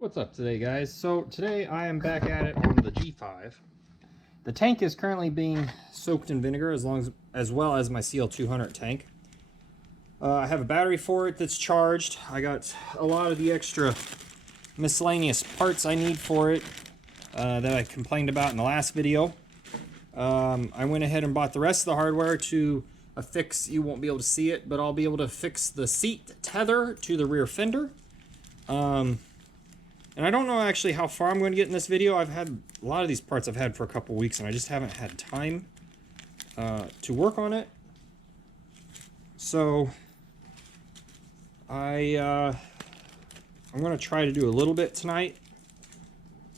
What's up today, guys? So today I am back at it on the G5. The tank is currently being soaked in vinegar as well as my CL200 tank. I have a battery for it that's charged. I got a lot of the extra miscellaneous parts I need for it that I complained about in the last video. I went ahead and bought the rest of the hardware to fix, you won't be able to see it, but I'll be able to fix the seat tether to the rear fender. And I don't know actually how far I'm going to get in this video. I've had a lot of these parts I've had for a couple weeks and I just haven't had time to work on it. So I'm going to try to do a little bit tonight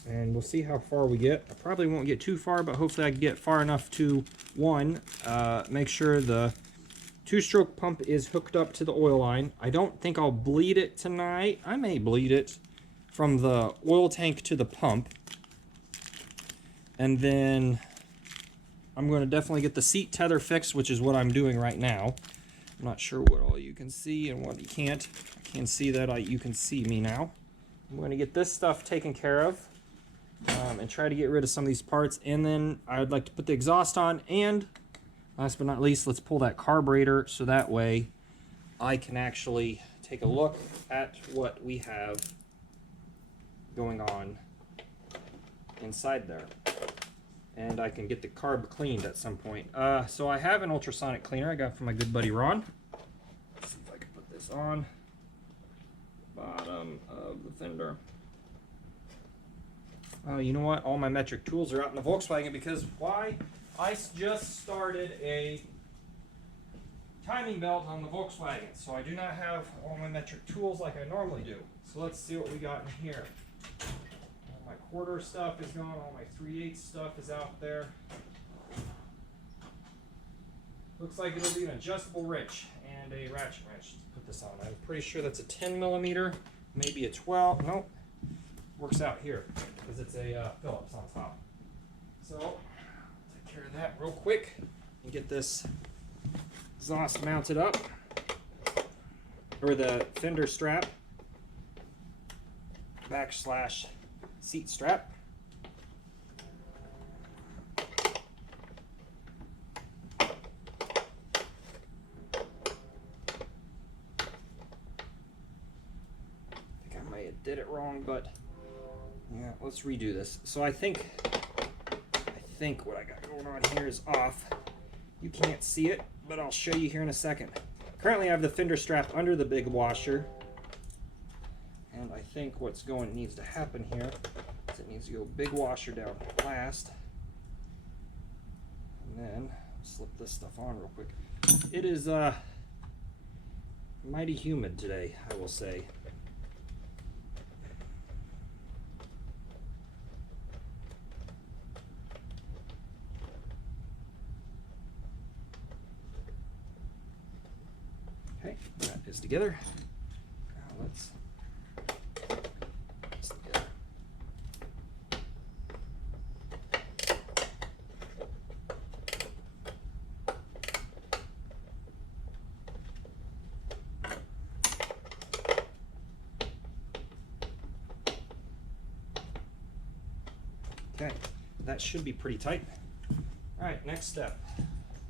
and we'll see how far we get. I probably won't get too far, but hopefully I can get far enough to, one, make sure the two-stroke pump is hooked up to the oil line. I don't think I'll bleed it tonight. I may bleed it from the oil tank to the pump. And then I'm going to definitely get the seat tether fixed, which is what I'm doing right now. I'm not sure what all you can see and what you can't. I can see that you can see me now. I'm going to get this stuff taken care of and try to get rid of some of these parts. And then I'd like to put the exhaust on. And last but not least, let's pull that carburetor so that way I can actually take a look at what we have going on inside there, and I can get the carb cleaned at some point. So I have an ultrasonic cleaner I got from my good buddy Ron. Let's see if I can put this on bottom of the fender. You know what? All my metric tools are out in the Volkswagen because why? I just started a timing belt on the Volkswagen, so I do not have all my metric tools like I normally do. So let's see what we got in here. All my quarter stuff is gone, all my 3/8 stuff is out there. Looks like it'll be an adjustable wrench and a ratchet wrench to put this on. I'm pretty sure that's a 10mm, maybe a 12. Nope, works out here because it's a Phillips on top. So take care of that real quick and get this exhaust mounted up, or the fender strap / seat strap. I think I may have did it wrong, but yeah, let's redo this. So I think what I got going on here is off. You can't see it, but I'll show you here in a second. Currently I have the fender strap under the big washer. And I think what's needs to happen here is it needs to go big washer down last. And then slip this stuff on real quick. It is mighty humid today, I will say. Okay, that is together. Now let's okay, that should be pretty tight. All right, next step.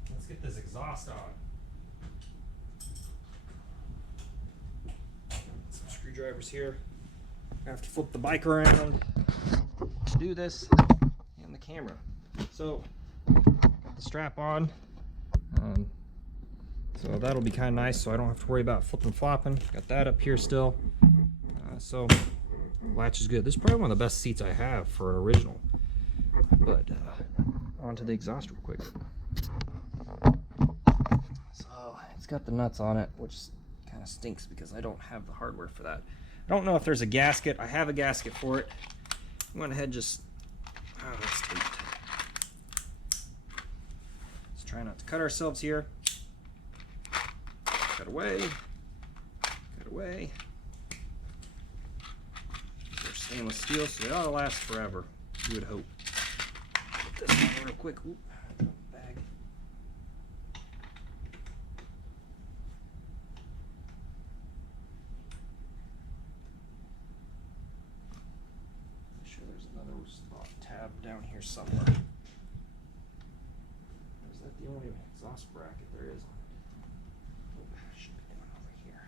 Let's get this exhaust on. Some screwdrivers here. I have to flip the bike around to do this, and the camera. So, got the strap on. So that'll be kind of nice, so I don't have to worry about flipping flopping. Got that up here still. So latch is good. This is probably one of the best seats I have for an original. But onto the exhaust real quick. So it's got the nuts on it, which kind of stinks because I don't have the hardware for that. I don't know if there's a gasket. I have a gasket for it. I went ahead and just, that's tight. Let's try not to cut ourselves here. Cut away. Cut away. They're stainless steel, so they ought to last forever. You would hope. Put this on real quick. Oop, bag. down here somewhere. Is that the only exhaust bracket there is? Oh, should be one over here.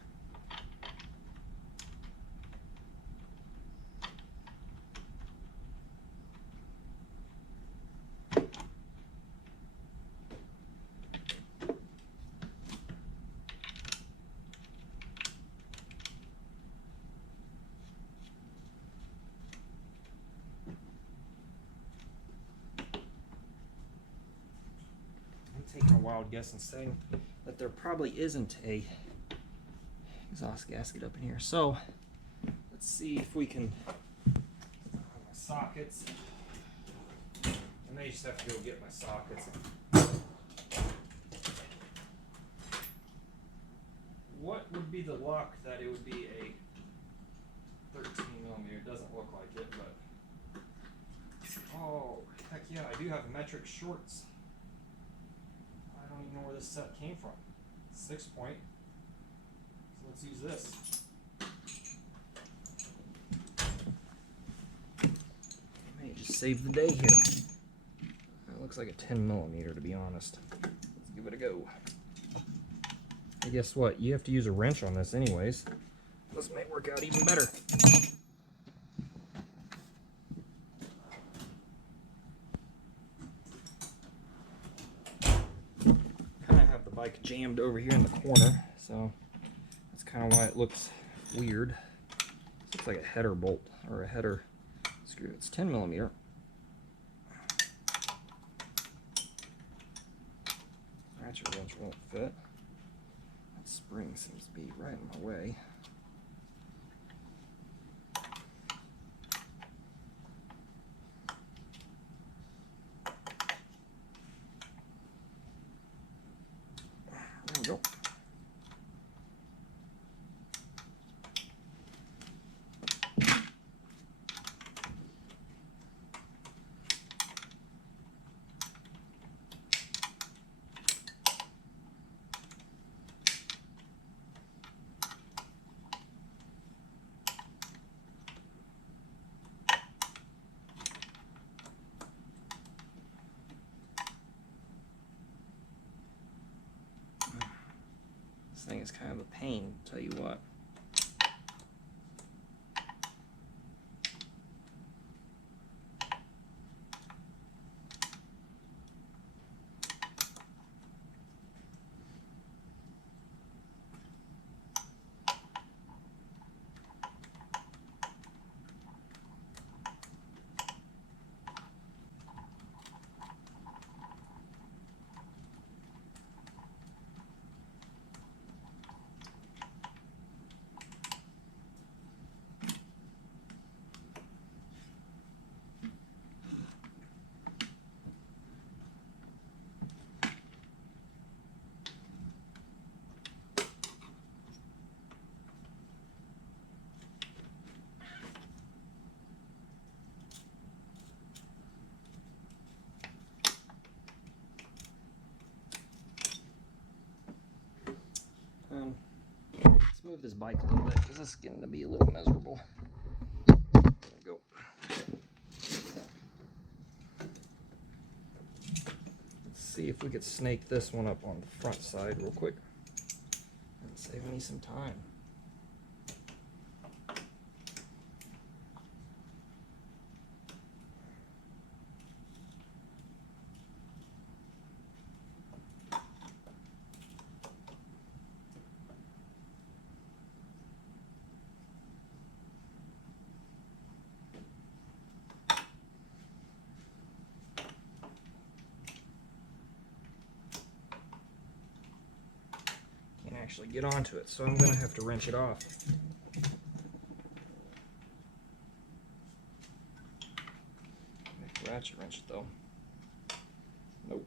Taking a wild guess and saying that there probably isn't a exhaust gasket up in here. So let's see if we can my sockets. I may just have to go get my sockets. What would be the luck that it would be a 13 millimeter? It doesn't look like it, but oh heck yeah, I do have metric shorts. I don't even know where this set came from. 6-point. So let's use this. I may just save the day here. It looks like a 10 millimeter to be honest. Let's give it a go. And guess what? You have to use a wrench on this anyways. This may work out even better. Bike jammed over here in the corner, so that's kind of why it looks weird. It looks like a header bolt or a header screw. It's 10 millimeter. Ratchet wrench won't fit. That spring seems to be right in my way. There we go. This thing is kind of a pain, I'll tell you what. Let's move this bike a little bit because this is getting to be a little miserable. There we go. Let's see if we could snake this one up on the front side real quick and save me some time. Actually get onto it, so I'm going to have to wrench it off. Ratchet wrench it though. Nope.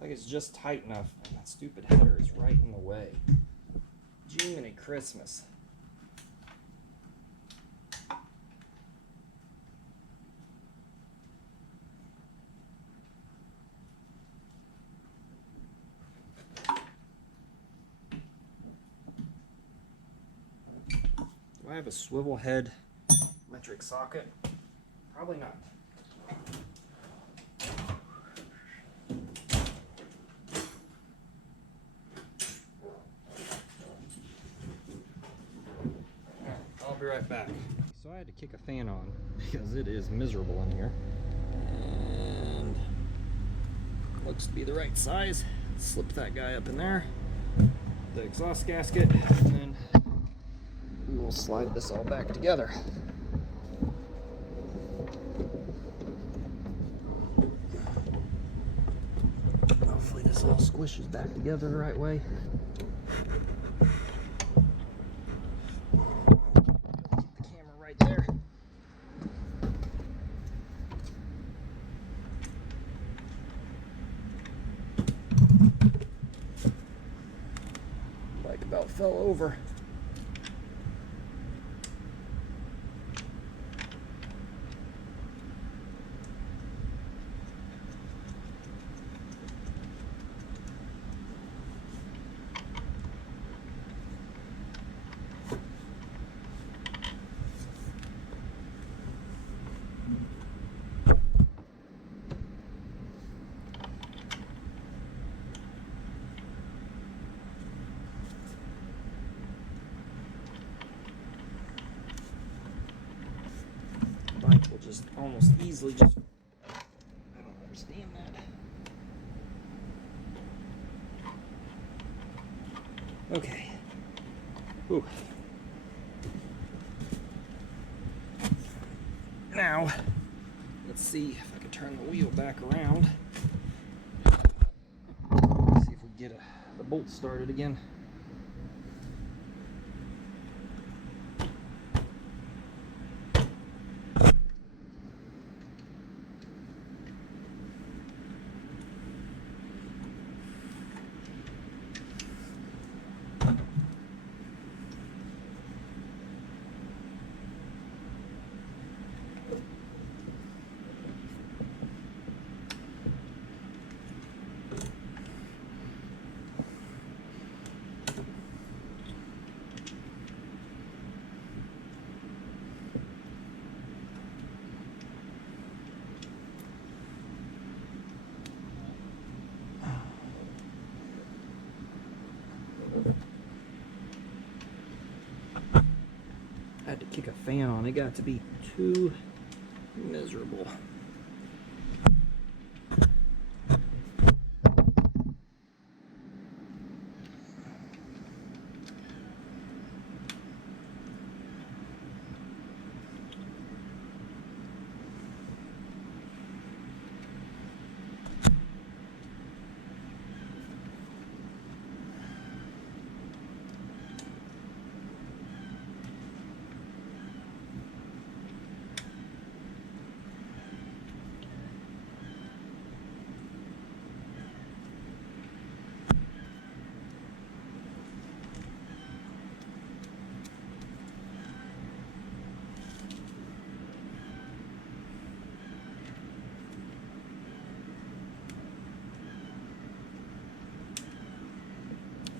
Like it's just tight enough. And that stupid header is right in the way. Jiminy Christmas. Do I have a swivel head metric socket? Probably not. I'll be right back. So I had to kick a fan on because it is miserable in here. And looks to be the right size. Slip that guy up in there. The exhaust gasket, and then we will slide this all back together. Hopefully this all squishes back together the right way. Keep the camera right there. Bike about fell over. Bike will just almost easily just, I don't understand that. Okay. Ooh. Now, let's see if I can turn the wheel back around. See if we get the bolt started again. I had to kick a fan on. It got to be too miserable.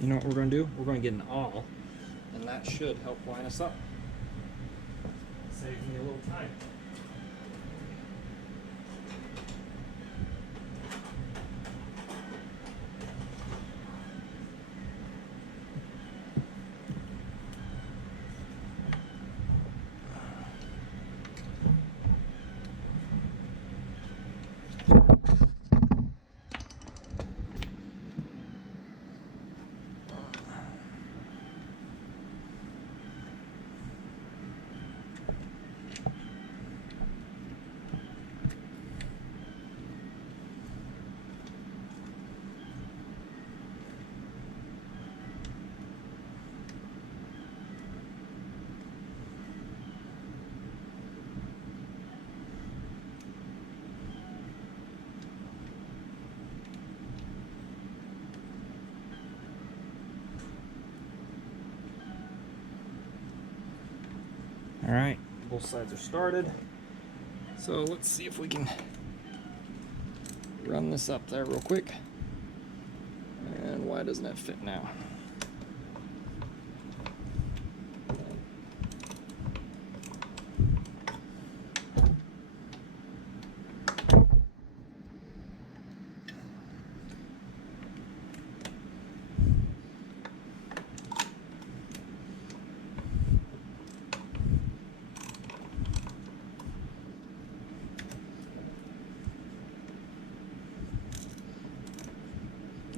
You know what we're going to do? We're going to get an awl, and that should help line us up. Save me a little time. All right, both sides are started. So let's see if we can run this up there real quick. And why doesn't that fit now?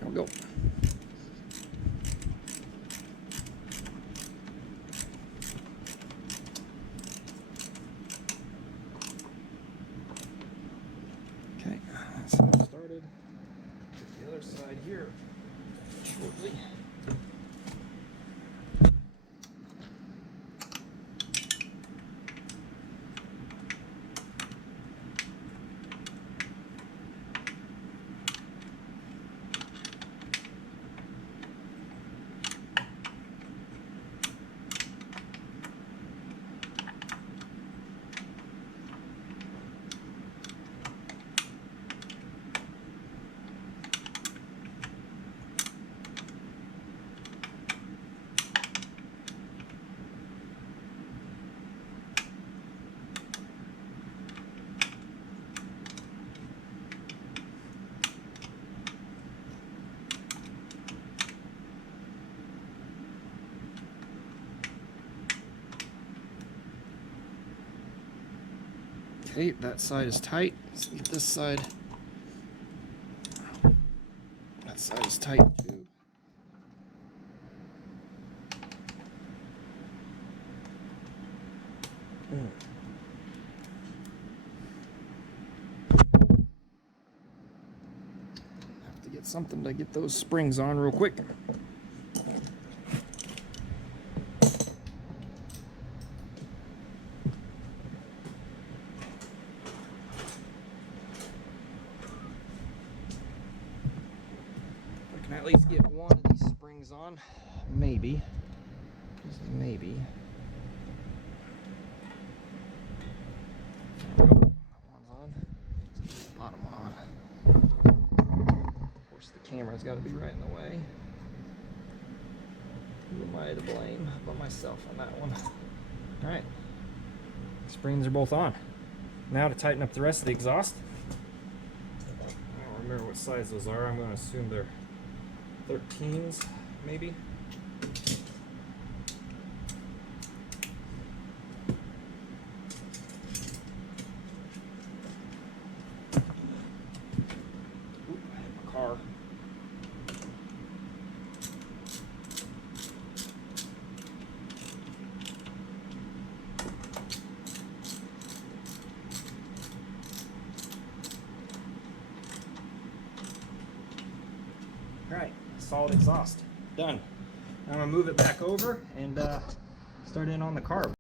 There we go. Okay, that's how it started. Get the other side here shortly. Okay, that side is tight. Let's get this side. That side is tight too. Have to get something to get those springs on real quick. At least get one of these springs on, maybe, just maybe. There we go. That one's on. Bottom on. Of course, the camera's got to be right in the way. Who am I to blame but myself on that one? All right, springs are both on. Now to tighten up the rest of the exhaust. I don't remember what size those are. I'm going to assume they're 13s, maybe. Oop, I hit my car. All right. Solid exhaust. Done. Now I'm going to move it back over and start in on the carb.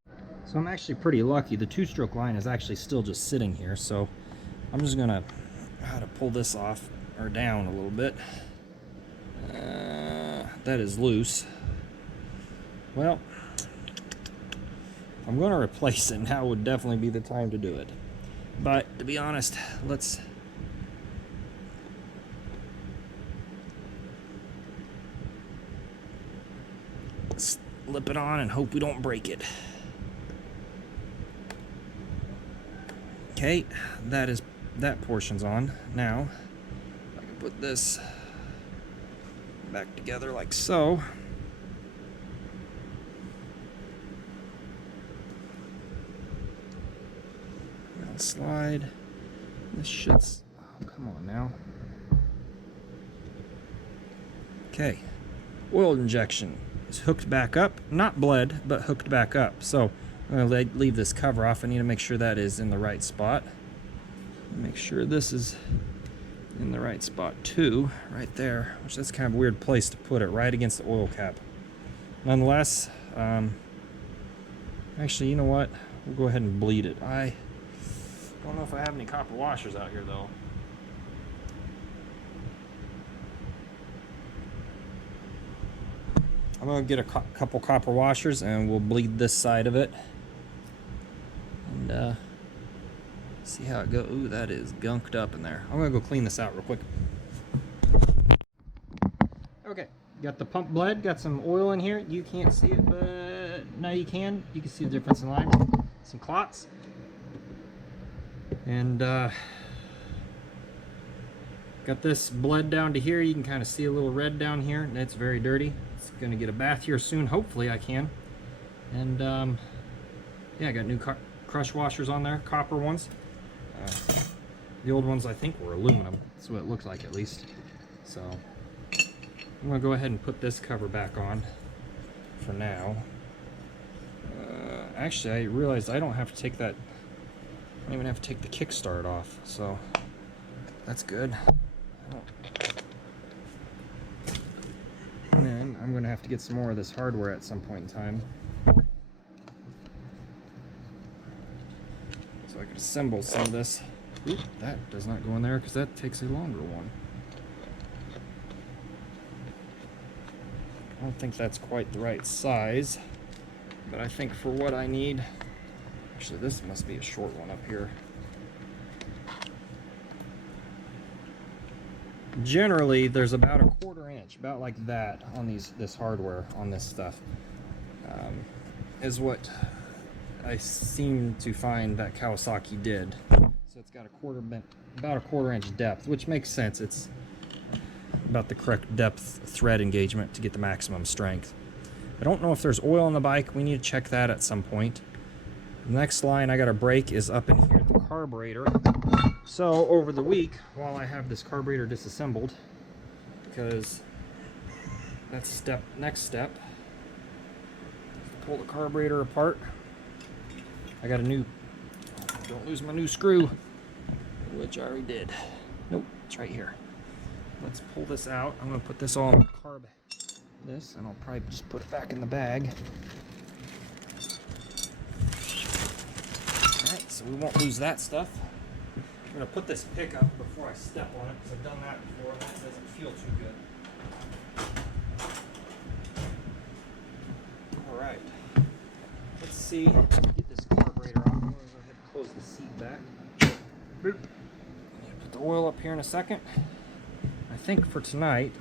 So I'm actually pretty lucky. The two-stroke line is actually still just sitting here, so I'm just going to how to pull this off or down a little bit. That is loose. Well, if I'm going to replace it, now would definitely be the time to do it. But to be honest, let's slip it on and hope we don't break it. Okay, that portion's on. Now I can put this back together like so. Now slide. This shit's, oh, come on now. Okay, oil injection is hooked back up, not bled, but hooked back up. So I'm going to leave this cover off. I need to make sure that is in the right spot. Make sure this is in the right spot too, right there, which that's kind of a weird place to put it, right against the oil cap. Nonetheless, actually, you know what? We'll go ahead and bleed it. I don't know if I have any copper washers out here though. I'm going to get a couple copper washers and we'll bleed this side of it. and see how it goes. Ooh, that is gunked up in there. I'm gonna go clean this out real quick. Okay, got the pump bled, got some oil in here. You can't see it, but now you can. You can see the difference in lines. Some clots. And got this bled down to here. You can kind of see a little red down here. That's very dirty. It's gonna get a bath here soon. Hopefully I can. And yeah, I got new crush washers on there, copper ones. The old ones I think were aluminum. That's what it looks like at least. So I'm gonna go ahead and put this cover back on for now. Actually, I realized I don't have to take that. I don't even have to take the kickstart off, so that's good. And then I'm gonna have to get some more of this hardware at some point in time, so I can assemble some of this. Oop, that does not go in there because that takes a longer one. I don't think that's quite the right size, but I think for what I need, actually this must be a short one up here. Generally there's about a 1/4 inch, about like that on this hardware on this stuff, is what I seem to find that Kawasaki did. So it's got about a 1/4 inch depth, which makes sense. It's about the correct depth thread engagement to get the maximum strength. I don't know if there's oil on the bike. We need to check that at some point. The next line I got to break is up in here at the carburetor. So over the week, while I have this carburetor disassembled, because that's next step, pull the carburetor apart. I got a new, don't lose my new screw, which I already did. Nope, it's right here. Let's pull this out. I'm going to put this all in the carb, and I'll probably just put it back in the bag. Alright, so we won't lose that stuff. I'm going to put this pick up before I step on it, because I've done that before, and that doesn't feel too good. Alright, let's see. Get this carburetor off. I'm going to go ahead and close the seat back. Boop. Put the oil up here in a second. I think for tonight,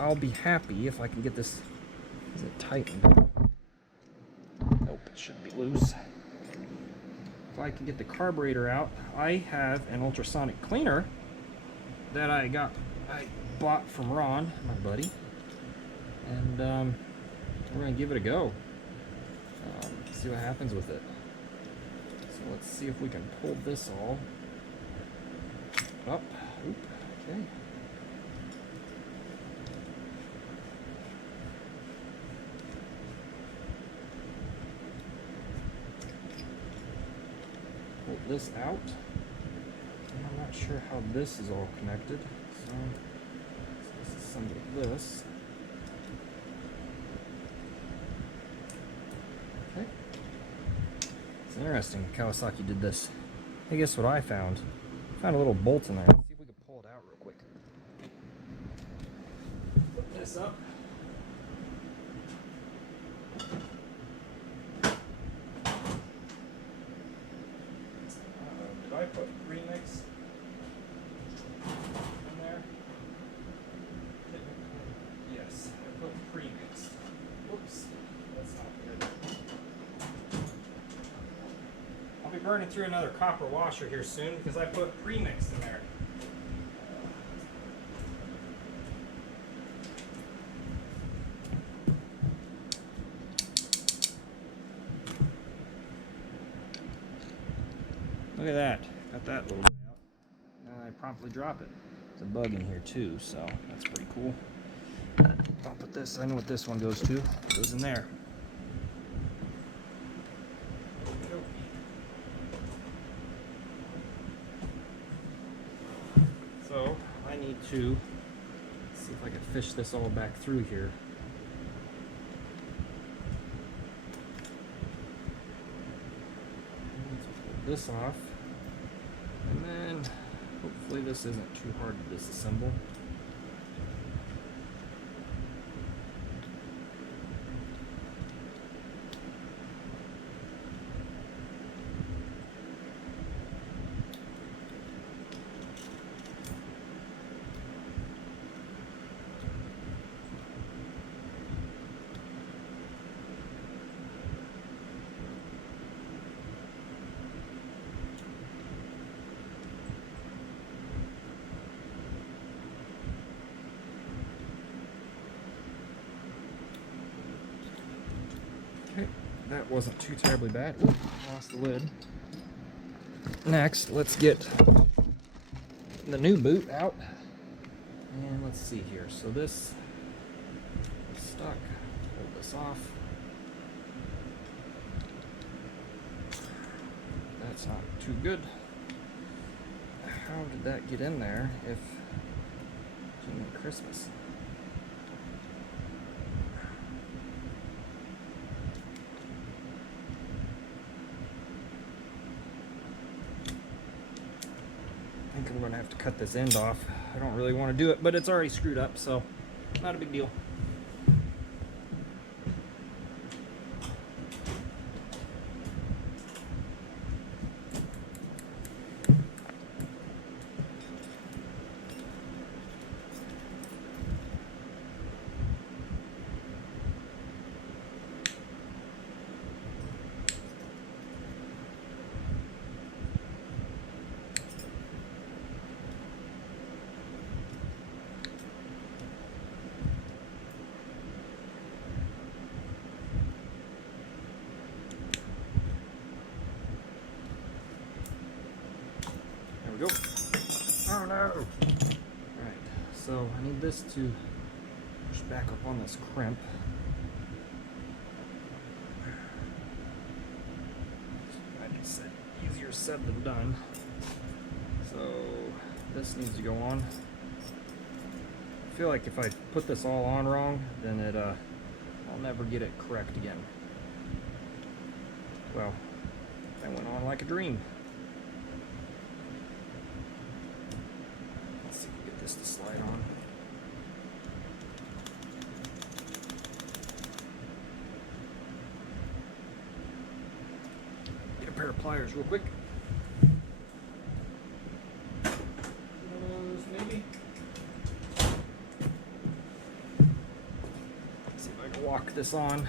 I'll be happy if I can get this. Is it tightened down? Nope, it should be loose. If I can get the carburetor out, I have an ultrasonic cleaner that I bought from Ron, my buddy, and we're gonna give it a go. See what happens with it. So let's see if we can pull this all up. Oop, okay. Pull this out. And I'm not sure how this is all connected. So let's assemble this. Okay. It's interesting. Kawasaki did this. Hey, guess what I found? I found a little bolt in there. Let's see if we can pull it out real quick. Put this up. Did I put premix in there? Yes, I put premix. Whoops, that's not good. I'll be burning through another copper washer here soon because I put premix in there. Look at that. Got that little guy out. And I promptly drop it. There's a bug in here too, so that's pretty cool. I'll put this, I know what this one goes to. It goes in there. So I need to see if I can fish this all back through here. Let's pull this off. And then hopefully this isn't too hard to disassemble. Okay, that wasn't too terribly bad. Ooh, lost the lid. Next, let's get the new boot out. And let's see here. So this is stuck. Pull this off. That's not too good. How did that get in there if it came at Christmas? I think I'm going to have to cut this end off. I don't really want to do it, but it's already screwed up, so not a big deal. There we go. Oh no! Alright, so I need this to push back up on this crimp. I just said easier said than done. So this needs to go on. I feel like if I put this all on wrong, then I'll never get it correct again. Well, that went on like a dream. Let's see if we can get this to slide on. Get a pair of pliers real quick. Maybe. Let's see if I can walk this on.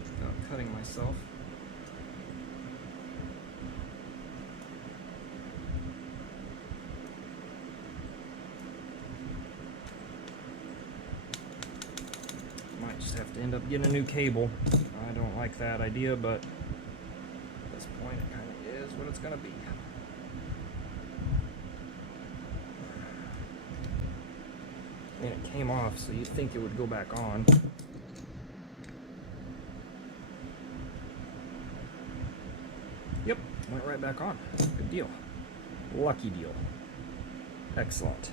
Without cutting myself. Might just have to end up getting a new cable. I don't like that idea, but at this point it kind of is what it's going to be. I mean, it came off, so you'd think it would go back on. Yep, went right back on. Good deal. Lucky deal. Excellent.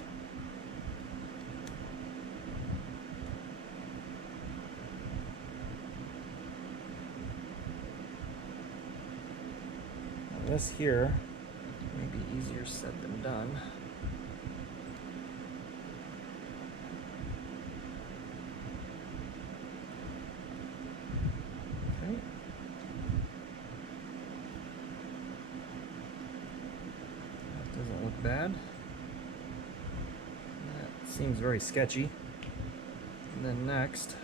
Now this here may be easier said than done. Doesn't look bad. That seems very sketchy. And then next,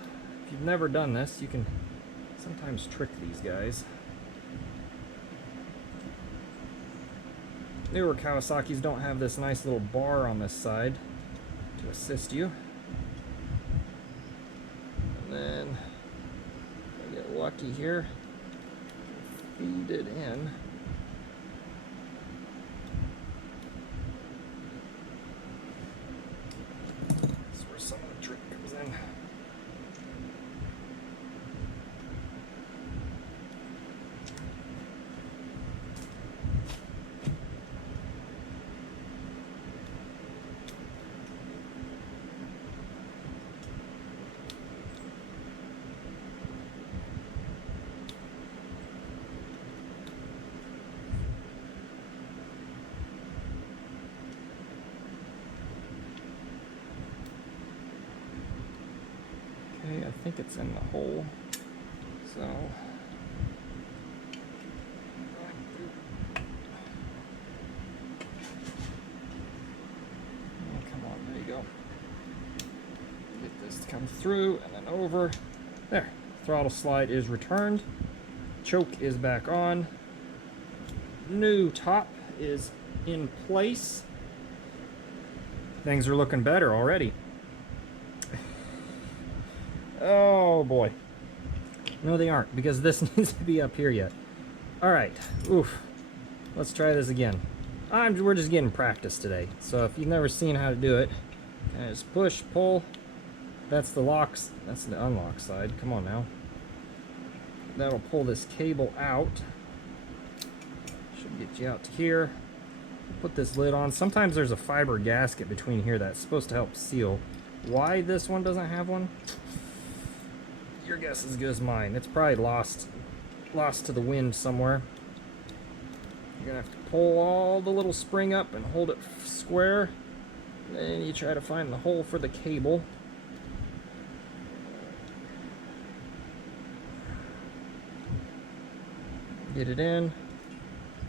if you've never done this, you can sometimes trick these guys. Newer Kawasaki's don't have this nice little bar on this side to assist you. And then if I get lucky here, feed it in. Okay, I think it's in the hole, so come on, there you go. Get this to come through and then over. There, throttle slide is returned. Choke is back on. New top is in place. Things are looking better already. Oh boy. No, they aren't, because this needs to be up here yet. All right. Oof. Let's try this again. We're just getting practice today. So if you've never seen how to do it, just push, pull. That's the locks. That's the unlock side. Come on now. That'll pull this cable out. Should get you out to here. Put this lid on. Sometimes there's a fiber gasket between here that's supposed to help seal. Why this one doesn't have one? Your guess is as good as mine. It's probably lost to the wind somewhere. You're gonna have to pull all the little spring up and hold it square. Then you try to find the hole for the cable. Get it in.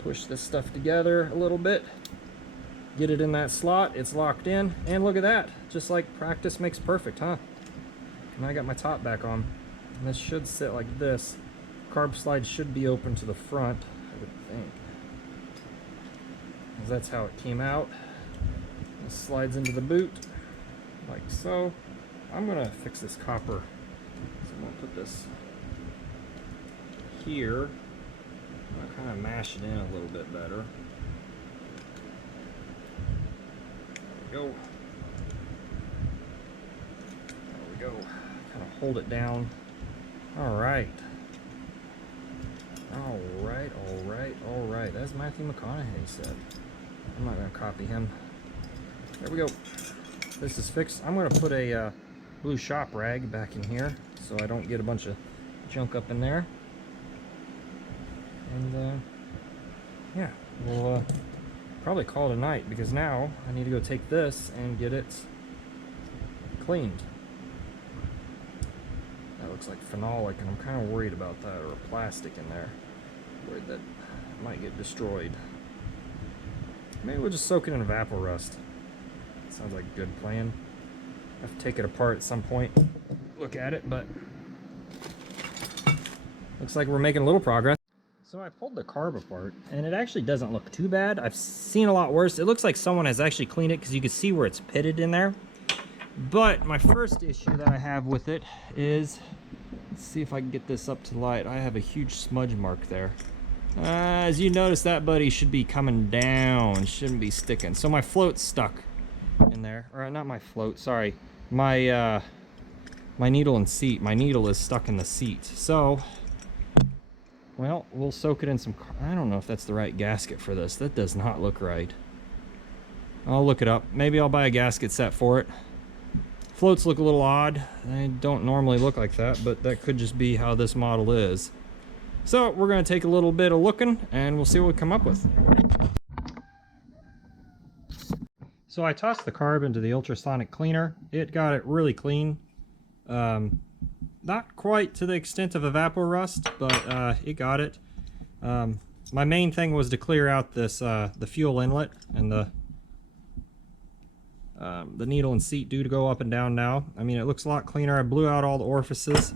Push this stuff together a little bit. Get it in that slot. It's locked in. And look at that. Just like practice makes perfect, huh? And I got my top back on. And this should sit like this. Carb slide should be open to the front, I would think. Because that's how it came out. This slides into the boot, like so. I'm gonna fix this copper. So I'm gonna put this here. I'm gonna kind of mash it in a little bit better. There we go. There we go. Kind of hold it down. All right. All right, all right, all right. As Matthew McConaughey said. I'm not gonna copy him. There we go. This is fixed. I'm gonna put a blue shop rag back in here so I don't get a bunch of junk up in there. And yeah, we'll probably call it a night, because now I need to go take this and get it cleaned. That looks like phenolic, and I'm kind of worried about that, or plastic in there. Worried that it might get destroyed. Maybe we'll just soak it in Evaporust. Sounds like a good plan. I have to take it apart at some point, look at it, but looks like we're making a little progress. So I pulled the carb apart, and it actually doesn't look too bad. I've seen a lot worse. It looks like someone has actually cleaned it, because you can see where it's pitted in there. But my first issue that I have with it is, let's see if I can get this up to light. I have a huge smudge mark there. As you notice, that buddy should be coming down, shouldn't be sticking. So my float's stuck in there, or not my float, sorry. My needle and seat, my needle is stuck in the seat. So, well, we'll soak it in some, I don't know if that's the right gasket for this. That does not look right. I'll look it up. Maybe I'll buy a gasket set for it. Floats look a little odd. They don't normally look like that, but that could just be how this model is. So we're going to take a little bit of looking, and we'll see what we come up with. So I tossed the carb into the ultrasonic cleaner. It got it really clean. Not quite to the extent of Evaporust, but it got it. My main thing was to clear out this the fuel inlet, and the needle and seat do to go up and down now. I mean, it looks a lot cleaner. I blew out all the orifices.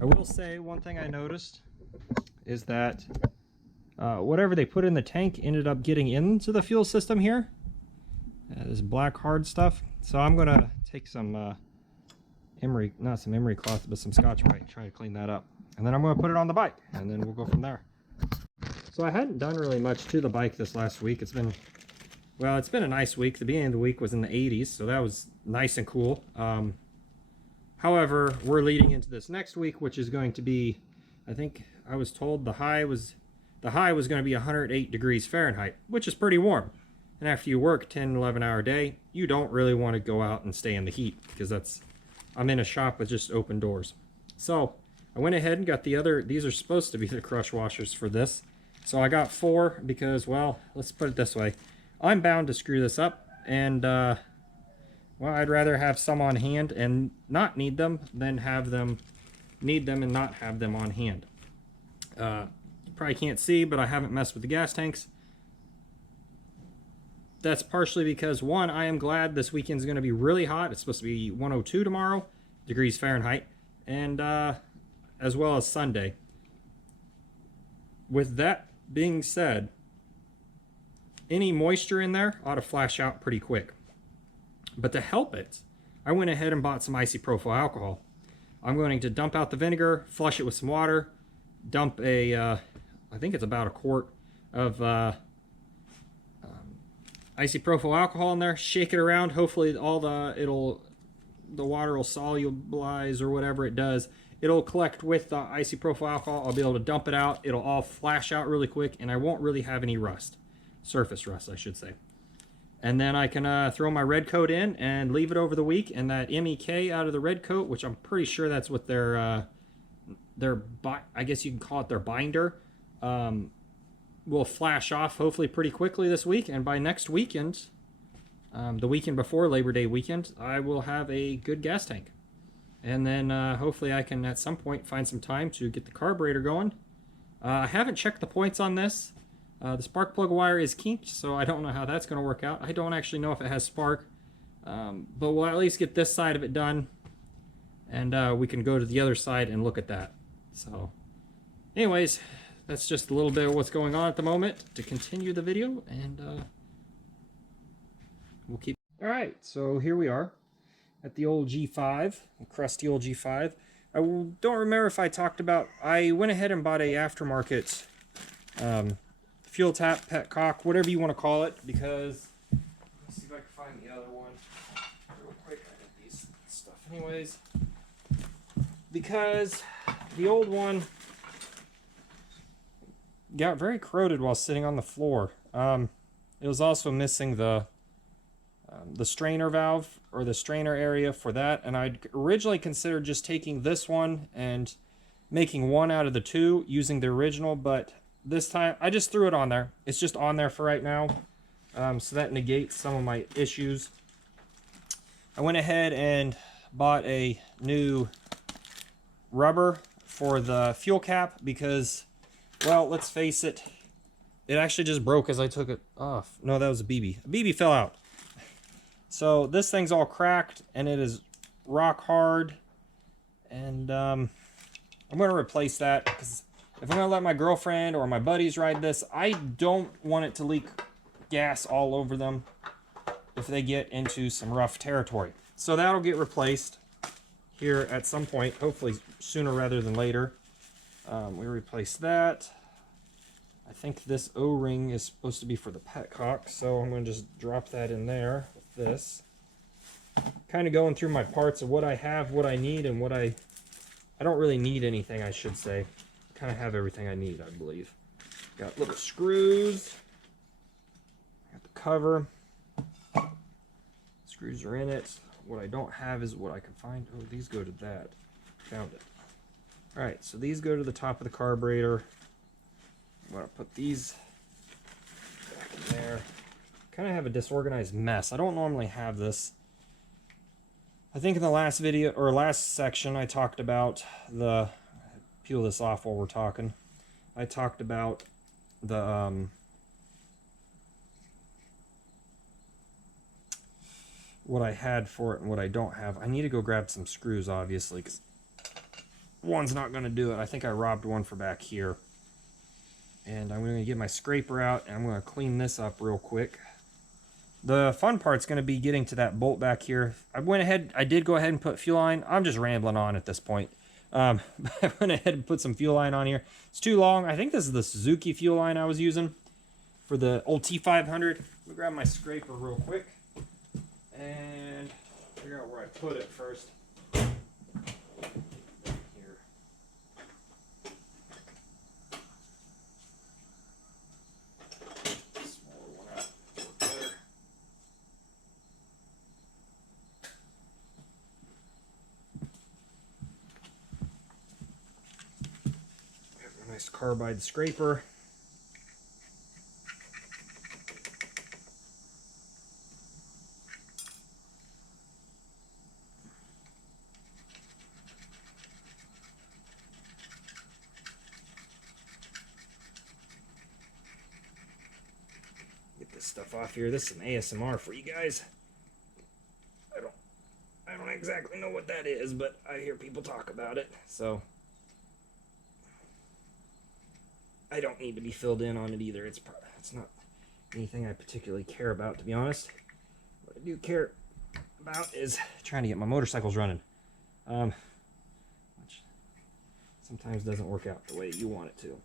I will say one thing I noticed is that whatever they put in the tank ended up getting into the fuel system here. This black hard stuff. So I'm gonna take some not some emery cloth, but some Scotch-Brite, try to clean that up. And then I'm gonna put it on the bike, and then we'll go from there. So I hadn't done really much to the bike this last week. It's been a nice week. The beginning of the week was in the 80s, so that was nice and cool. However, we're leading into this next week, which is going to be, I think I was told the high was going to be 108 degrees Fahrenheit, which is pretty warm. And after you work 10, 11 hour day, you don't really want to go out and stay in the heat, because I'm in a shop with just open doors. So I went ahead and got these are supposed to be the crush washers for this. So I got 4 because, well, let's put it this way. I'm bound to screw this up, and well, I'd rather have some on hand and not need them than need them and not have them on hand. You probably can't see, but I haven't messed with the gas tanks. That's partially because, one, I am glad this weekend's going to be really hot. It's supposed to be 102 tomorrow, degrees Fahrenheit, and as well as Sunday. With that being said, any moisture in there ought to flash out pretty quick. But to help it, I went ahead and bought some isopropyl alcohol. I'm going to dump out the vinegar, flush it with some water, dump a, I think it's about a quart of isopropyl alcohol in there, shake it around. Hopefully all the water will solubilize or whatever it does. It'll collect with the isopropyl alcohol. I'll be able to dump it out. It'll all flash out really quick, and I won't really have any rust. Surface rust, I should say. And then I can throw my red coat in and leave it over the week, and that MEK out of the red coat, which I'm pretty sure that's what their I guess you can call it their binder, will flash off hopefully pretty quickly this week, and by next weekend, the weekend before Labor Day weekend, I will have a good gas tank. And then hopefully I can at some point find some time to get the carburetor going. I haven't checked the points on this. The spark plug wire is kinked, so I don't know how that's going to work out. I don't actually know if it has spark, but we'll at least get this side of it done, and we can go to the other side and look at that. So anyways, that's just a little bit of what's going on at the moment to continue the video, and we'll keep. All right, so here we are at the old G5, the crusty old G5. I don't remember if I talked about, I went ahead and bought a aftermarket fuel tap, petcock, whatever you want to call it, because, let's see if I can find the other one real quick. I got these stuff anyways. Because the old one got very corroded while sitting on the floor. It was also missing the strainer valve, or the strainer area for that, and I'd originally considered just taking this one and making one out of the two using the original, but this time I just threw it on there. It's just on there for right now, so that negates some of my issues. I went ahead and bought a new rubber for the fuel cap because, well, let's face it, it actually just broke as I took it off. No, that was a BB. A BB fell out. So this thing's all cracked, and it is rock hard, and I'm going to replace that, because if I'm going to let my girlfriend or my buddies ride this, I don't want it to leak gas all over them if they get into some rough territory. So that'll get replaced here at some point, hopefully sooner rather than later. We replace that. I think this O-ring is supposed to be for the petcock, so I'm going to just drop that in there with this. Kind of going through my parts of what I have, what I need, and what I don't really need anything, I should say. Kind of have everything I need, I believe. Got little screws. Got the cover. Screws are in it. What I don't have is what I can find. Oh, these go to that. Found it. Alright, so these go to the top of the carburetor. I'm going to put these back in there. Kind of have a disorganized mess. I don't normally have this. I think in the last video, or last section, I talked about the, peel this off while we're talking. I talked about the, what I had for it and what I don't have. I need to go grab some screws, obviously, because one's not going to do it. I think I robbed one for back here. And I'm going to get my scraper out, and I'm going to clean this up real quick. The fun part's going to be getting to that bolt back here. I did go ahead and put fuel line. I'm just rambling on at this point. I went ahead and put some fuel line on here. It's too long. I think this is the Suzuki fuel line I was using for the old T500. Let me grab my scraper real quick and figure out where I put it first. Nice carbide scraper. Get this stuff off here. This is an ASMR for you guys. I don't exactly know what that is, but I hear people talk about it, so I don't need to be filled in on it either. It's not anything I particularly care about, to be honest. What I do care about is trying to get my motorcycles running. sometimes doesn't work out the way you want it to.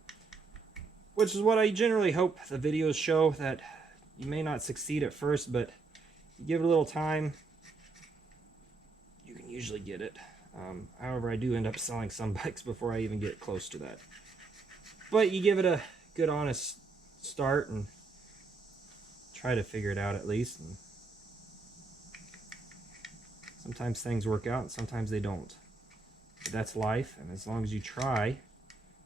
Which is what I generally hope the videos show, that you may not succeed at first, but you give it a little time, you can usually get it. However, I do end up selling some bikes before I even get close to that. But you give it a good, honest start and try to figure it out at least. And sometimes things work out and sometimes they don't. But that's life, and as long as you try,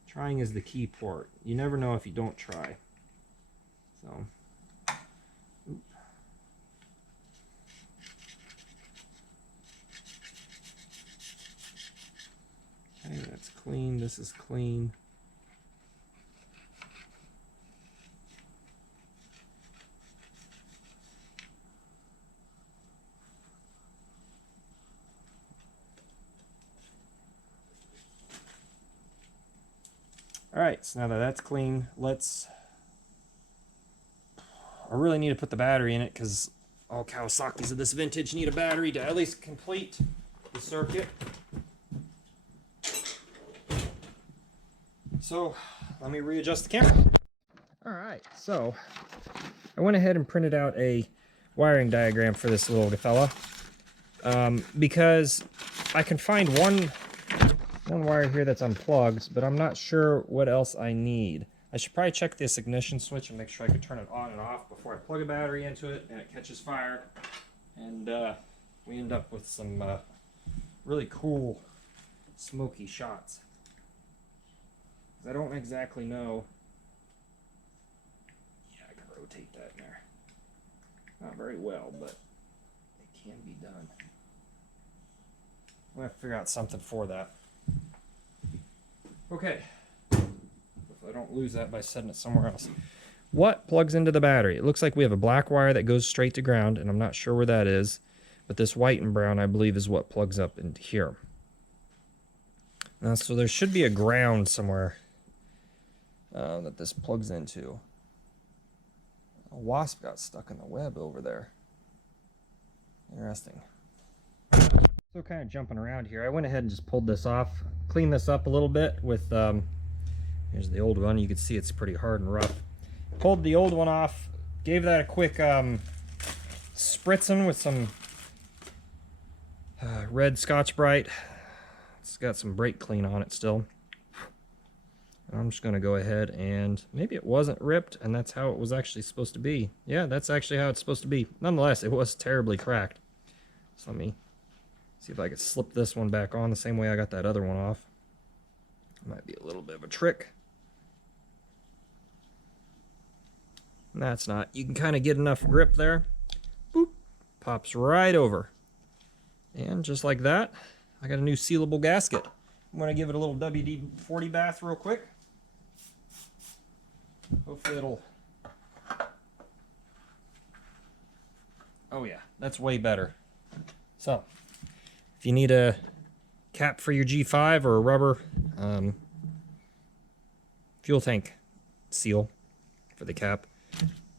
trying is the key part. You never know if you don't try. So, oop. Okay, that's clean. This is clean. Alright, so now that that's clean, I really need to put the battery in it because all Kawasaki's of this vintage need a battery to at least complete the circuit. So, let me readjust the camera. Alright, so I went ahead and printed out a wiring diagram for this little fella because I can find one wire here that's unplugged, but I'm not sure what else I need. I should probably check this ignition switch and make sure I can turn it on and off before I plug a battery into it and it catches fire. And we end up with some really cool smoky shots. I don't exactly know. Yeah, I can rotate that in there. Not very well, but it can be done. I'm going to figure out something for that. Okay, if I don't lose that by setting it somewhere else. What plugs into the battery? It looks like we have a black wire that goes straight to ground, and I'm not sure where that is, but this white and brown, I believe, is what plugs up into here. Now, so there should be a ground somewhere that this plugs into. A wasp got stuck in the web over there. Interesting. So kind of jumping around here, I went ahead and just pulled this off, cleaned this up a little bit with, here's the old one. You can see it's pretty hard and rough. Pulled the old one off, gave that a quick spritzing with some red Scotch-Brite. It's got some brake clean on it still. And I'm just going to go ahead and, maybe it wasn't ripped and that's how it was actually supposed to be. Yeah, that's actually how it's supposed to be. Nonetheless, it was terribly cracked. So let me see if I could slip this one back on the same way I got that other one off. Might be a little bit of a trick. And that's not. You can kind of get enough grip there. Boop. Pops right over. And just like that, I got a new sealable gasket. I'm going to give it a little WD-40 bath real quick. Hopefully it'll... Oh yeah, that's way better. So, if you need a cap for your G5 or a rubber fuel tank seal for the cap,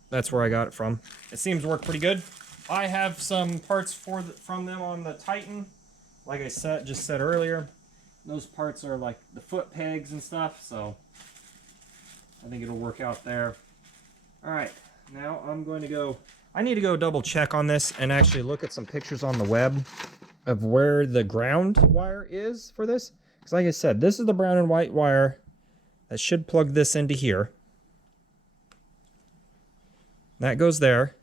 that's where I got it from. It seems to work pretty good. I have some parts from them on the Titan. Like I just said earlier, those parts are like the foot pegs and stuff, so I think it'll work out there. Alright, now I'm going to go... I need to go double check on this and actually look at some pictures on the web of where the ground wire is for this. Because like I said, this is the brown and white wire that should plug this into here. That goes there.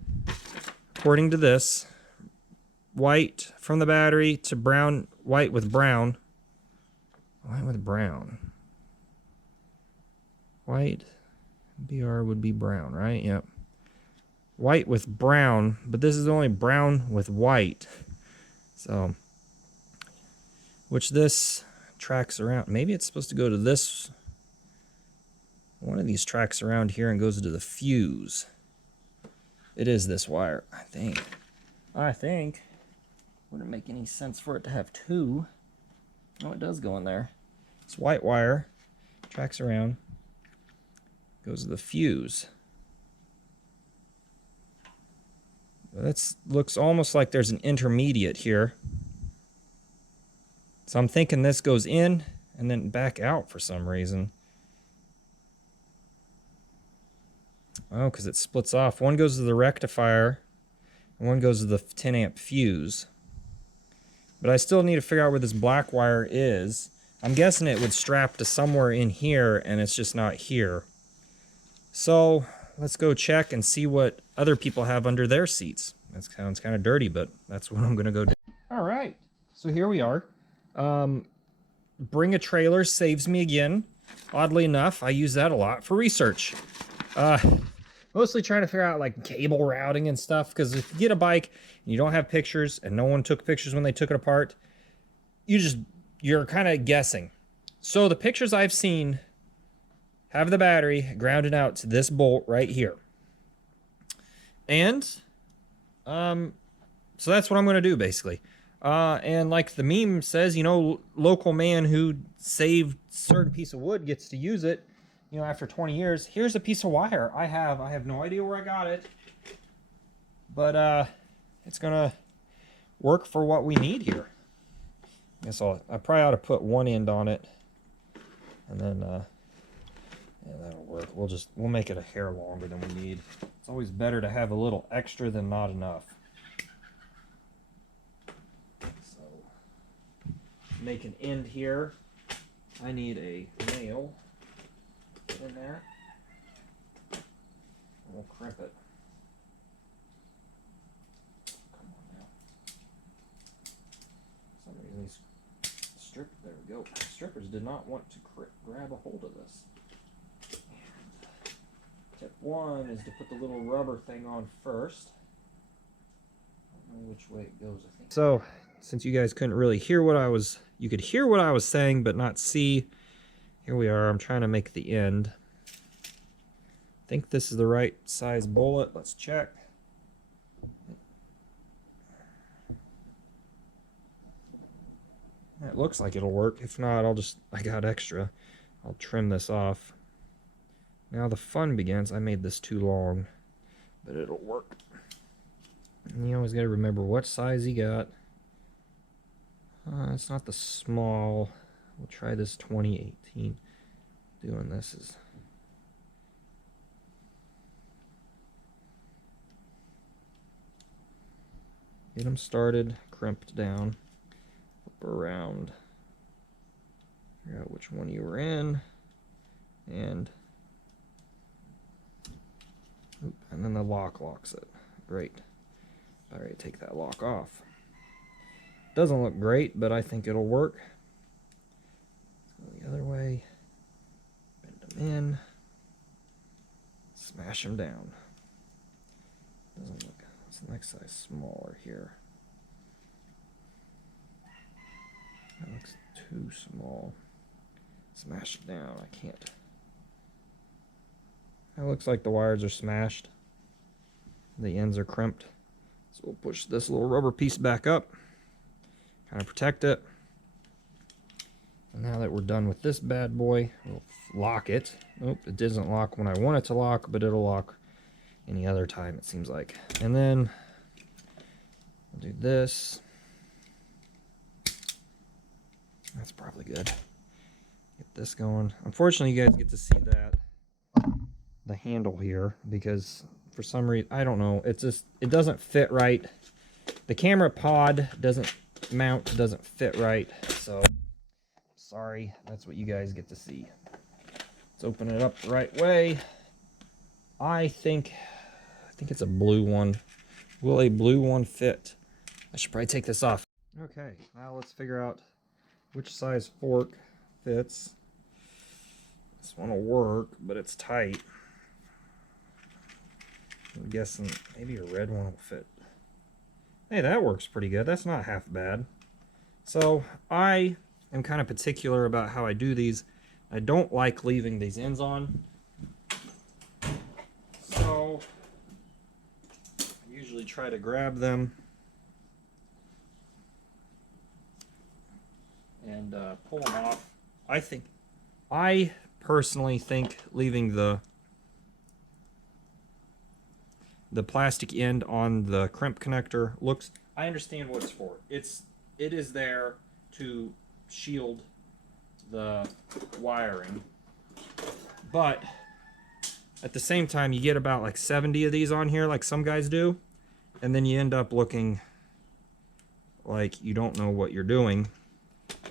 According to this, white from the battery to brown, white with brown. White with brown. White, BR would be brown, right? Yep. White with brown, but this is only brown with white. So, which this tracks around. Maybe it's supposed to go to this. One of these tracks around here and goes to the fuse. It is this wire, I think. Wouldn't make any sense for it to have two. Oh, it does go in there. It's white wire, tracks around, goes to the fuse. That looks almost like there's an intermediate here. So I'm thinking this goes in and then back out for some reason. Oh, because it splits off. One goes to the rectifier, and one goes to the 10 amp fuse. But I still need to figure out where this black wire is. I'm guessing it would strap to somewhere in here, and it's just not here. So let's go check and see what other people have under their seats. That sounds kind of dirty, but that's what I'm going to go do. All right, so here we are. Bring a trailer saves me again. Oddly enough, I use that a lot for research. Mostly trying to figure out like cable routing and stuff, because if you get a bike and you don't have pictures and no one took pictures when they took it apart, you're kind of guessing. So the pictures I've seen have the battery grounded out to this bolt right here. And so that's what I'm going to do basically. And like the meme says, you know, local man who saved certain piece of wood gets to use it, you know, after 20 years. Here's a piece of wire I have no idea where I got it, but it's gonna work for what we need here. I guess I probably ought to put one end on it, and then yeah, that'll work. We'll make it a hair longer than we need. It's always better to have a little extra than not enough. So make an end here. I need a nail in there. We'll crimp it. Come on now. For some reason these there we go. Strippers did not want to grab a hold of this. And tip one is to put the little rubber thing on first. I don't know which way it goes, I think. So, since you guys couldn't really hear you could hear what I was saying but not see. Here we are. I'm trying to make the end. I think this is the right size bullet. Let's check. It looks like it'll work. If not, I got extra. I'll trim this off. Now the fun begins. I made this too long, but it'll work. And you always got to remember what size you got. It's not the small. We'll try this 2018. Doing this is... Get them started, crimped down, up around, figure out which one you were in, and then the lock locks it. Great. All right, take that lock off. Doesn't look great, but I think it'll work. Let's go the other way. Bend them in. Smash them down. Doesn't look. What's the next size smaller here? That looks too small. Smash it down. I can't. That looks like the wires are smashed. The ends are crimped. So we'll push this little rubber piece back up. Kind of protect it. And now that we're done with this bad boy, we'll lock it. Oh, it doesn't lock when I want it to lock, but it'll lock any other time, it seems like. And then we'll do this. That's probably good. Get this going. Unfortunately, you guys get to see the handle here, because for some reason, I don't know, it doesn't fit right. The camera pod doesn't fit right, so sorry, that's what you guys get to see. Let's open it up the right way. I think it's a blue one. Will a blue one fit? I should probably take this off. Okay, now let's figure out which size fork fits. This one will work, but it's tight. I'm guessing maybe a red one will fit. Hey, that works pretty good. That's not half bad. So I am kind of particular about how I do these. I don't like leaving these ends on. So I usually try to grab them and pull them off. I personally think leaving the plastic end on the crimp connector looks, I understand what it's for. It is there to shield the wiring. But at the same time, you get about like 70 of these on here, like some guys do, and then you end up looking like you don't know what you're doing,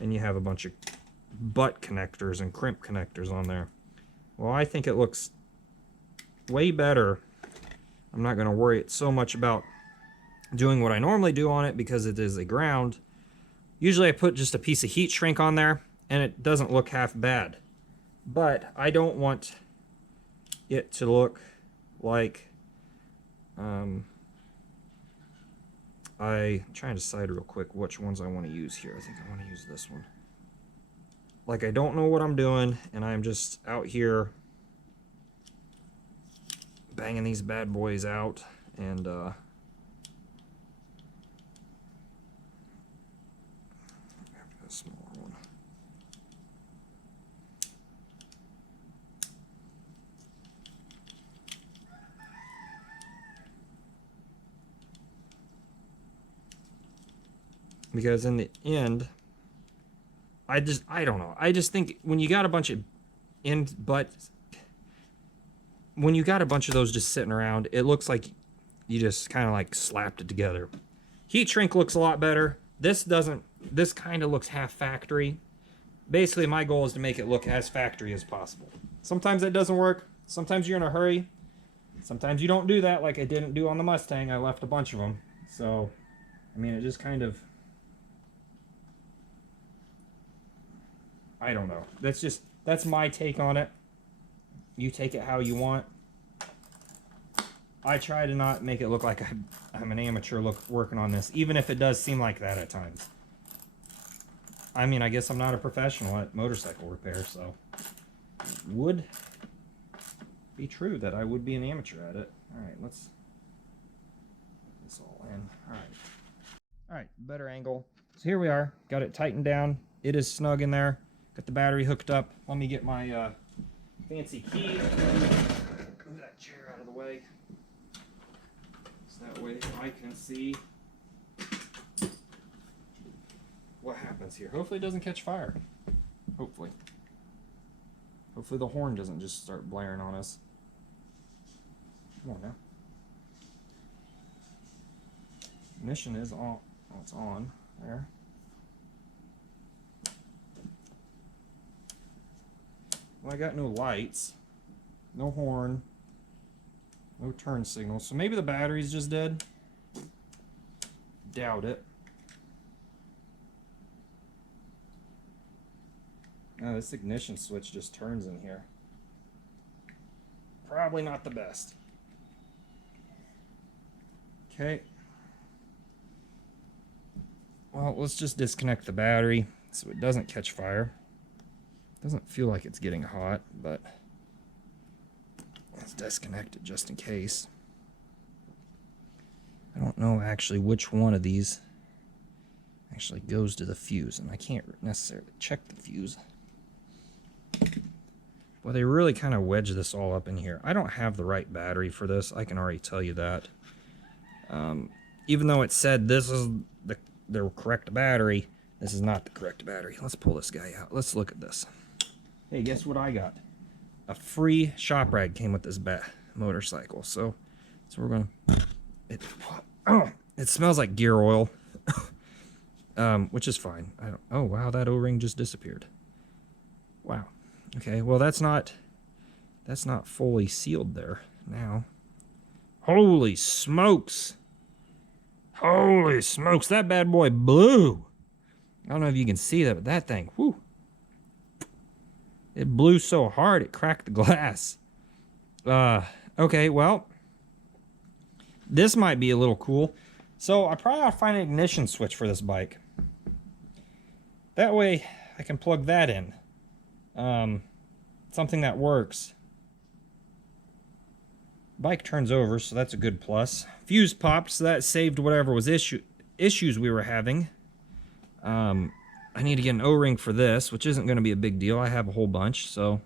and you have a bunch of butt connectors and crimp connectors on there. Well, I think it looks way better. I'm not going to worry so much about doing what I normally do on it because it is a ground. Usually I put just a piece of heat shrink on there and it doesn't look half bad. But I don't want it to look like I'm trying to decide real quick which ones I want to use here. I think I want to use this one. Like I don't know what I'm doing and I'm just out here banging these bad boys out, and a smaller one. Because in the end, I don't know. I just think when you got a bunch of when you got a bunch of those just sitting around, it looks like you just kind of like slapped it together. Heat shrink looks a lot better. This doesn't. This kind of looks half factory. Basically, my goal is to make it look as factory as possible. Sometimes that doesn't work. Sometimes you're in a hurry. Sometimes you don't do that, like I didn't do on the Mustang. I left a bunch of them. So, I mean, it just kind of... I don't know. That's my take on it. You take it how you want. I try to not make it look like I'm an amateur working on this, even if it does seem like that at times. I mean, I guess I'm not a professional at motorcycle repair, so it would be true that I would be an amateur at it. Alright, let's put this all in. Alright, better angle. So here we are. Got it tightened down. It is snug in there. Got the battery hooked up. Let me get my fancy key. Move that chair out of the way. So that way I can see what happens here. Hopefully it doesn't catch fire. Hopefully. Hopefully the horn doesn't just start blaring on us. Come on now. Ignition is on. Oh, it's on. There. Well, I got no lights, no horn, no turn signal, so maybe the battery's just dead. Doubt it. Oh, this ignition switch just turns in here. Probably not the best. Okay. Well, let's just disconnect the battery so it doesn't catch fire. Doesn't feel like it's getting hot, but let's disconnect it just in case. I don't know actually which one of these actually goes to the fuse, and I can't necessarily check the fuse. Well, they really kind of wedge this all up in here. I don't have the right battery for this. I can already tell you that. Even though it said this is the correct battery, this is not the correct battery. Let's pull this guy out. Let's look at this. Hey, guess what I got? A free shop rag came with this motorcycle. So we're gonna. It smells like gear oil, which is fine. Oh wow, that O-ring just disappeared. Wow. Okay, well that's not fully sealed there now. Holy smokes! Holy smokes! That bad boy blew. I don't know if you can see that, but that thing, whoo! It blew so hard it cracked the glass. Okay, well, this might be a little cool. So I probably ought to find an ignition switch for this bike. That way I can plug that in. Something that works. Bike turns over, so that's a good plus. Fuse popped, so that saved whatever was issues we were having. I need to get an O-ring for this, which isn't going to be a big deal. I have a whole bunch, so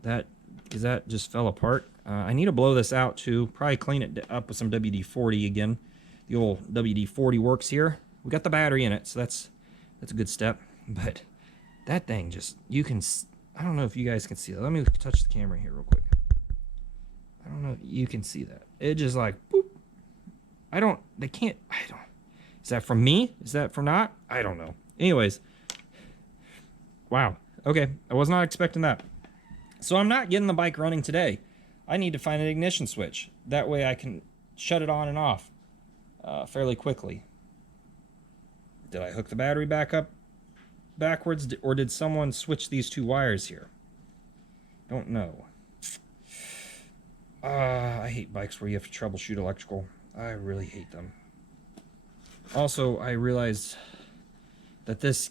because that just fell apart. I need to blow this out too. Probably clean it up with some WD-40 again. The old WD-40 works here. We got the battery in it, so that's a good step. But that thing just, you can, I don't know if you guys can see that. Let me touch the camera here real quick. I don't know if you can see that. It just like, boop. I don't, is that from me? Is that from not? I don't know. Anyways, wow. Okay, I was not expecting that. So I'm not getting the bike running today. I need to find an ignition switch. That way I can shut it on and off fairly quickly. Did I hook the battery back up backwards, or did someone switch these two wires here? Don't know. I hate bikes where you have to troubleshoot electrical. I really hate them. Also, I realized that this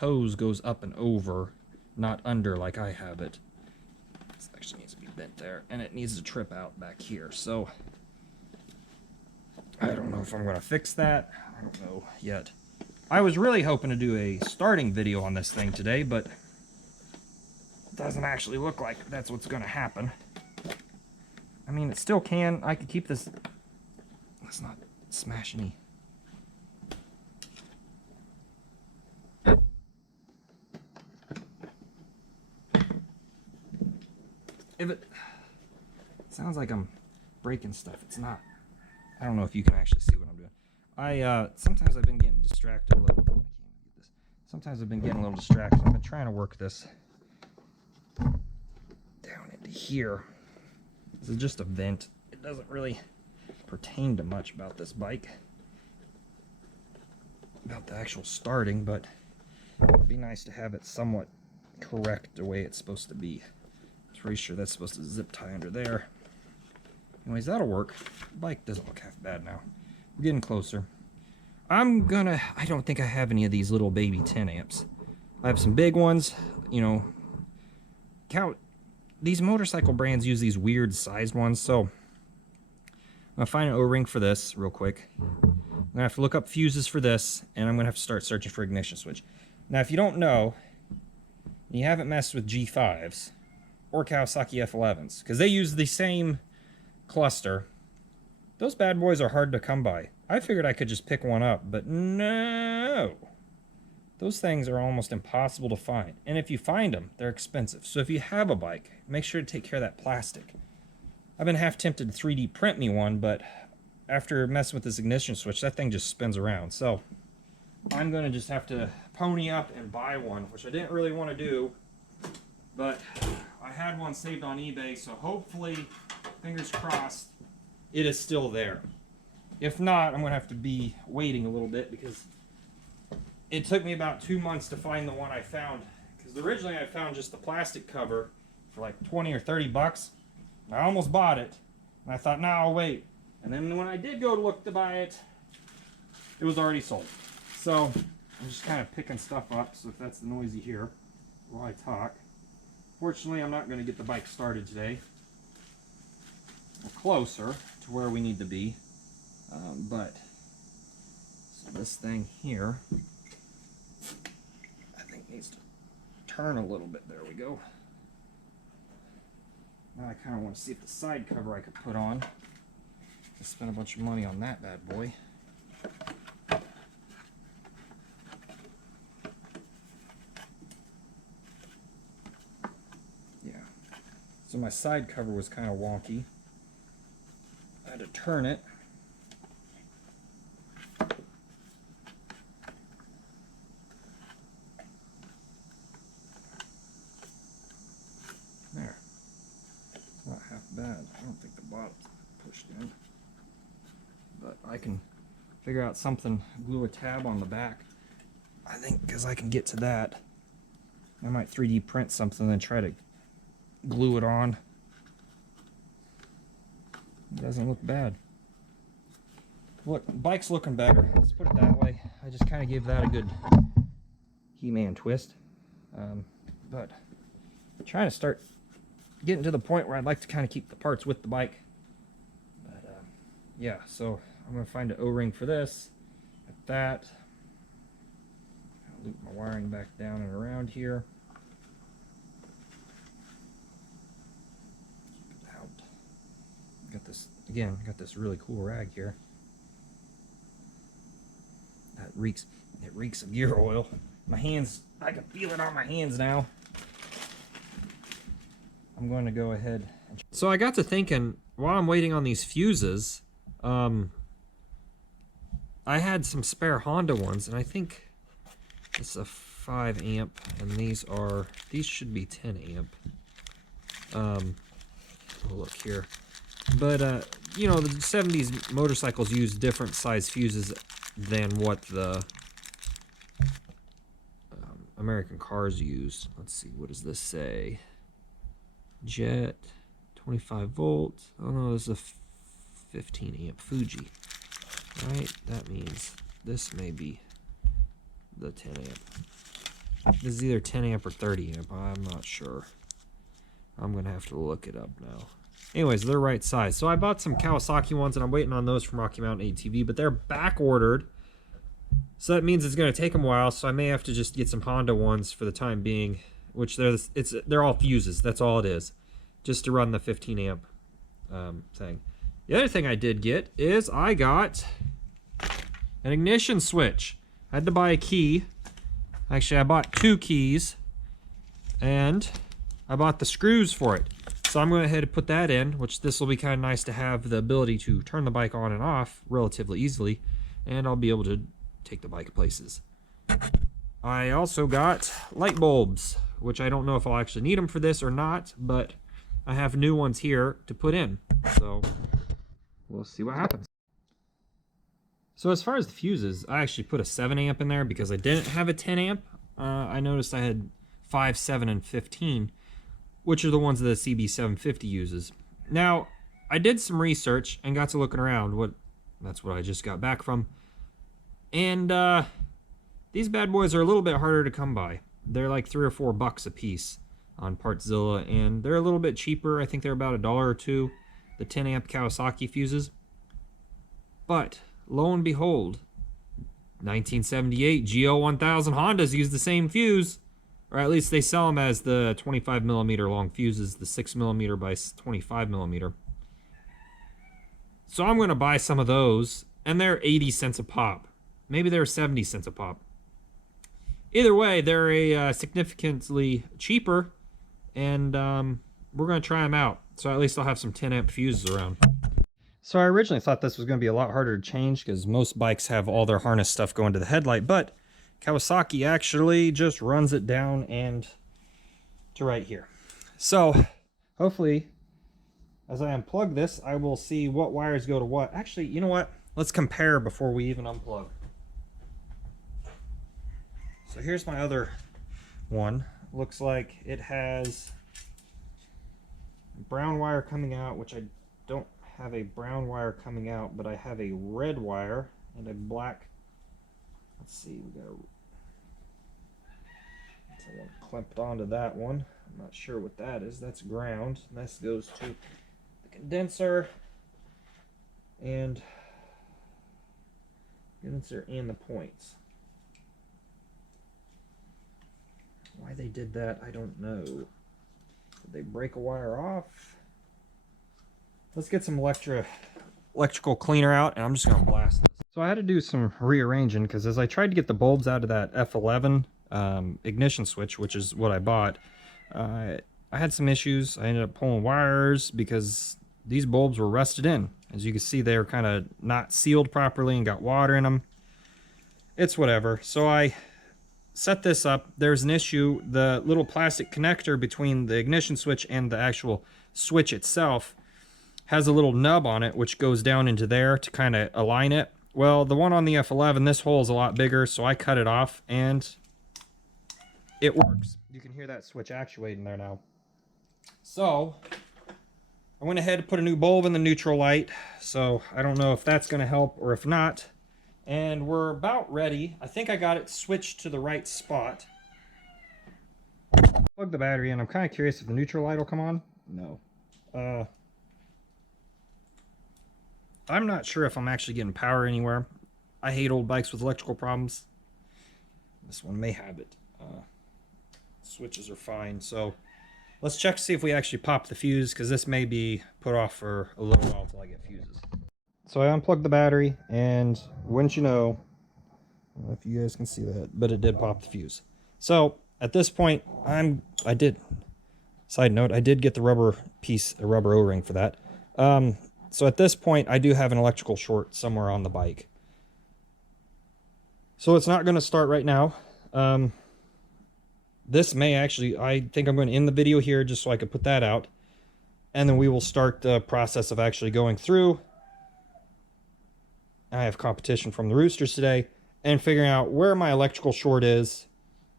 hose goes up and over, not under like I have it. This actually needs to be bent there, and it needs to trip out back here. So I don't know if I'm going to fix that. I don't know yet. I was really hoping to do a starting video on this thing today, but it doesn't actually look like that's what's going to happen. I mean, it still can. I could keep this. Let's not smash any. If it sounds like I'm breaking stuff, it's not. I don't know if you can actually see what I'm doing. Sometimes I've been getting distracted a little. I can't get this. Sometimes I've been getting a little distracted. I've been trying to work this down into here. This is just a vent. It doesn't really pertain to much about this bike, about the actual starting, but it'd be nice to have it somewhat correct the way it's supposed to be. I'm pretty sure that's supposed to zip tie under there. Anyways, that'll work. The bike doesn't look half bad now. We're getting closer. I don't think I have any of these little baby 10 amps. I have some big ones, you know. These motorcycle brands use these weird sized ones, so I'm gonna find an O-ring for this real quick. I'm gonna have to look up fuses for this, and I'm gonna have to start searching for ignition switch. Now, if you don't know, you haven't messed with G5s or Kawasaki F11s, because they use the same cluster. Those bad boys are hard to come by. I figured I could just pick one up, but no. Those things are almost impossible to find. And if you find them, they're expensive. So if you have a bike, make sure to take care of that plastic. I've been half tempted to 3D print me one, but after messing with this ignition switch, that thing just spins around. So I'm going to just have to pony up and buy one, which I didn't really want to do. But I had one saved on eBay, so hopefully, fingers crossed, it is still there. If not, I'm going to have to be waiting a little bit, because it took me about 2 months to find the one I found. Because originally I found just the plastic cover for like 20 or 30 bucks. I almost bought it. And I thought, no, I'll wait. And then when I did go to look to buy it, it was already sold. So I'm just kind of picking stuff up. So if that's the noise you hear while I talk. Fortunately, I'm not going to get the bike started today. We're closer to where we need to be. But so this thing here, I think needs to turn a little bit. There we go. Now I kind of want to see if the side cover I could put on. I spent a bunch of money on that bad boy. Yeah. So my side cover was kind of wonky. I had to turn it. There. Not half bad. I don't think the bottom's pushed in. But I can figure out something, glue a tab on the back. I think because I can get to that. I might 3D print something and try to glue it on. It doesn't look bad. Look, bike's looking better. Let's put it that way. I just kind of gave that a good He-Man twist. But I'm trying to start getting to the point where I'd like to kind of keep the parts with the bike. But yeah, so I'm going to find an O-ring for this. At that. I'll loop my wiring back down and around here. Keep it out. Got this, again, got this really cool rag here. That reeks, it reeks of gear oil. My hands, I can feel it on my hands now. I'm going to go ahead. So I got to thinking, while I'm waiting on these fuses, I had some spare Honda ones, and I think it's a 5 amp, and these should be 10 amp. Oh, look here. But, you know, the 70s motorcycles use different size fuses than what the American cars use. Let's see, what does this say? Jet, 25 volts. Oh no, this is a 15 amp Fuji. Right? That means this may be the 10 amp. This is either 10 amp or 30 amp. I'm not sure. I'm going to have to look it up now. Anyways, they're right size. So I bought some Kawasaki ones, and I'm waiting on those from Rocky Mountain ATV, but they're back ordered. So that means it's going to take them a while, so I may have to just get some Honda ones for the time being, which they're all fuses. That's all it is, just to run the 15 amp thing. The other thing I did get is I got an ignition switch. I had to buy a key. Actually, I bought 2 keys, and I bought the screws for it. So I'm going to go ahead and put that in, which this will be kind of nice to have the ability to turn the bike on and off relatively easily, and I'll be able to take the bike places. I also got light bulbs, which I don't know if I'll actually need them for this or not, but I have new ones here to put in, so we'll see what happens. So as far as the fuses, I actually put a 7 amp in there because I didn't have a 10 amp. I noticed I had 5, 7, and 15, which are the ones that the CB750 uses. Now, I did some research and got to looking around. That's what I just got back from. And these bad boys are a little bit harder to come by. They're like $3 or $4 a piece on Partzilla, and they're a little bit cheaper. I think they're about $1 or $2, the 10 amp Kawasaki fuses. But lo and behold, 1978 GL1000 Hondas use the same fuse, or at least they sell them as the 25 millimeter long fuses, the 6 millimeter by 25 millimeter. So I'm going to buy some of those, and they're 80 cents a pop. Maybe they're 70 cents a pop. Either way, they're significantly cheaper, and we're going to try them out. So at least I'll have some 10 amp fuses around. So I originally thought this was going to be a lot harder to change because most bikes have all their harness stuff going to the headlight, but Kawasaki actually just runs it down and to right here. So hopefully, as I unplug this, I will see what wires go to what. Actually, you know what? Let's compare before we even unplug. So here's my other one. Looks like it has brown wire coming out, which I don't have a brown wire coming out, but I have a red wire and a black. Let's see, we got one clamped onto that one. I'm not sure what that is. That's ground. This goes to the condenser and the points. Why they did that, I don't know. Did they break a wire off? Let's get some electrical cleaner out, and I'm just going to blast this. So I had to do some rearranging because as I tried to get the bulbs out of that F11 ignition switch, which is what I bought, I had some issues. I ended up pulling wires because these bulbs were rusted in. As you can see, they were kind of not sealed properly and got water in them. It's whatever. So I set this up. There's an issue. The little plastic connector between the ignition switch and the actual switch itself has a little nub on it which goes down into there to kind of align it. Well, the one on the F11, this hole is a lot bigger, so I cut it off and it works. You can hear that switch actuating there now. So I went ahead and put a new bulb in the neutral light, so I don't know if that's going to help or if not. And we're about ready. I think I got it switched to the right spot. Plug the battery in. I'm kind of curious if the neutral light will come on. No. I'm not sure if I'm actually getting power anywhere. I hate old bikes with electrical problems. This one may have it. Switches are fine. So let's check to see if we actually pop the fuse, because this may be put off for a little while until I get fuses. So I unplugged the battery, and wouldn't you know, don't know if you guys can see that, but it did pop the fuse. So at this point, side note, I did get the rubber piece, a rubber O-ring for that. So at this point, I do have an electrical short somewhere on the bike. So it's not going to start right now. This may actually, I think I'm going to end the video here just so I could put that out. And then we will start the process of actually going through. I have competition from the Roosters today and figuring out where my electrical short is.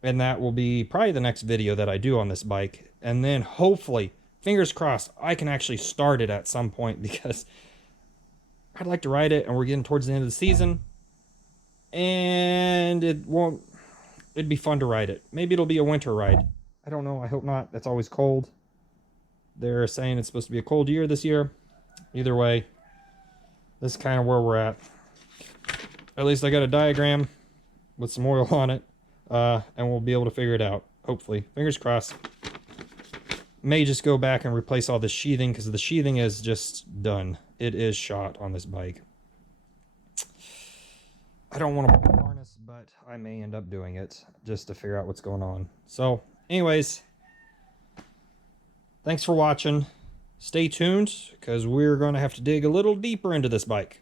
And that will be probably the next video that I do on this bike. And then hopefully, fingers crossed, I can actually start it at some point because I'd like to ride it and we're getting towards the end of the season. And it'd be fun to ride it. Maybe it'll be a winter ride. I don't know. I hope not. That's always cold. They're saying it's supposed to be a cold year this year. Either way, this is kind of where we're at. At least I got a diagram with some oil on it. And we'll be able to figure it out. Hopefully. Fingers crossed. May just go back and replace all the sheathing because the sheathing is just done. It is shot on this bike. I don't want to pull the harness, but I may end up doing it just to figure out what's going on. So, anyways, thanks for watching. Stay tuned because we're going to have to dig a little deeper into this bike.